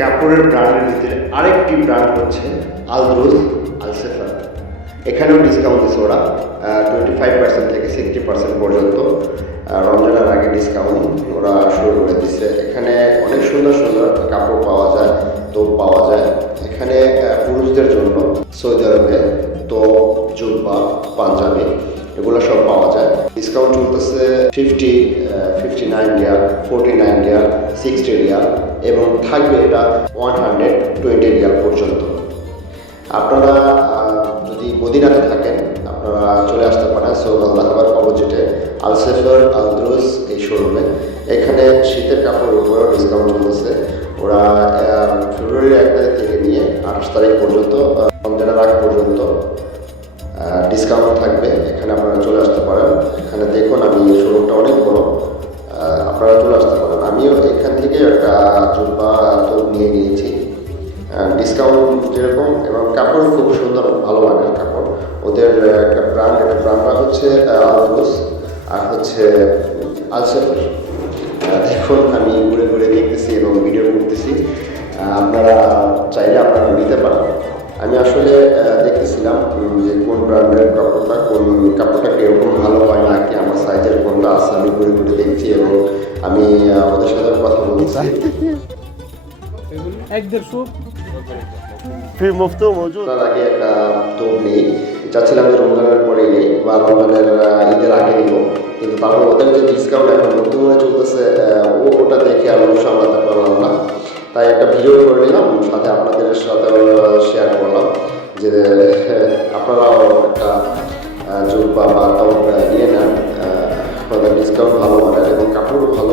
কাপড়ের ব্র্যান্ডের ভিতরে আরেকটি ব্র্যান্ড হচ্ছে আলদ্রুজ আলসেফার। এখানেও ডিসকাউন্ট দিচ্ছে ওরা টোয়েন্টি ফাইভ পার্সেন্ট থেকে সিক্সটি পার্সেন্ট পর্যন্ত। রমজানের আগে ডিসকাউন্ট ওরা শুরু করে দিচ্ছে এখানে অনেক সুন্দর সুন্দর কাপড় পাওয়া যায়, তোপ পাওয়া যায়। এখানে পুরুষদের জন্য সৌদি আরবে তো জুব্বা, পাঞ্জাবি। এগুলো সব পাওয়া যায়। ডিসকাউন্ট চলতেছে fifty fifty nine riyal forty nine riyal sixty riyal এবং থাকবে এটা ওয়ান হান্ড্রেড টোয়েন্টি রিয়াল পর্যন্ত। আপনারা যদি মদিনাতে থাকেন আপনারা চলে আসতে পারেন সৌদ আল্লাহবার অপোজিটে আলসেফার আলদ্রুস এই শোরুমে এখানে শীতের কাপড়ের উপরেও ডিসকাউন্ট চলতেছে। ওরা আহ, ফেব্রুয়ারির এক তারিখ থেকে নিয়ে আঠাশ তারিখ পর্যন্ত রমজানের আগ পর্যন্ত ডিসকাউন্ট থাকবে। জুব্বা তো নিয়ে নিয়েছি। ডিসকাউন্ট যেরকম, এবং কাপড় খুব সুন্দর, ভালো মানের কাপড়। ওদের একটা ব্র্যান্ড একটা ব্র্যান্ডটা হচ্ছে আলবুস আর হচ্ছে আলসেফার দেখুন আমি ঘুরে ঘুরে দেখতেছি এবং ভিডিও করতেছি। আপনারা চাইলে আপনারা নিতে পারেন। আমি আসলে দেখতেছিলাম যে কোন ব্র্যান্ডের কাপড়টা, কোন কাপড়টা কীরকম ভালো হয় না কি আমার সাইজের কোনটা এক দেড়শো মজুদ। তার আগে একটা তোপ নেই। চাচ্ছিলাম যে রমজানের পরে নেই বা রমজানের ঈদের আগে নিব। কিন্তু তারপর ওদের যে ডিসকাউন্ট এখন নতুন মনে চলতেছে ও ওটা দেখে আর আমি সামলাতে পারলাম না। তাই একটা ভিডিও করে নিলাম সাথে আপনাদের সাথে শেয়ার করলাম। যে আপনারাও একটা জুব্বা বা টপ নিয়ে নেন। আহ, ওদের ডিসকাউন্ট ভালো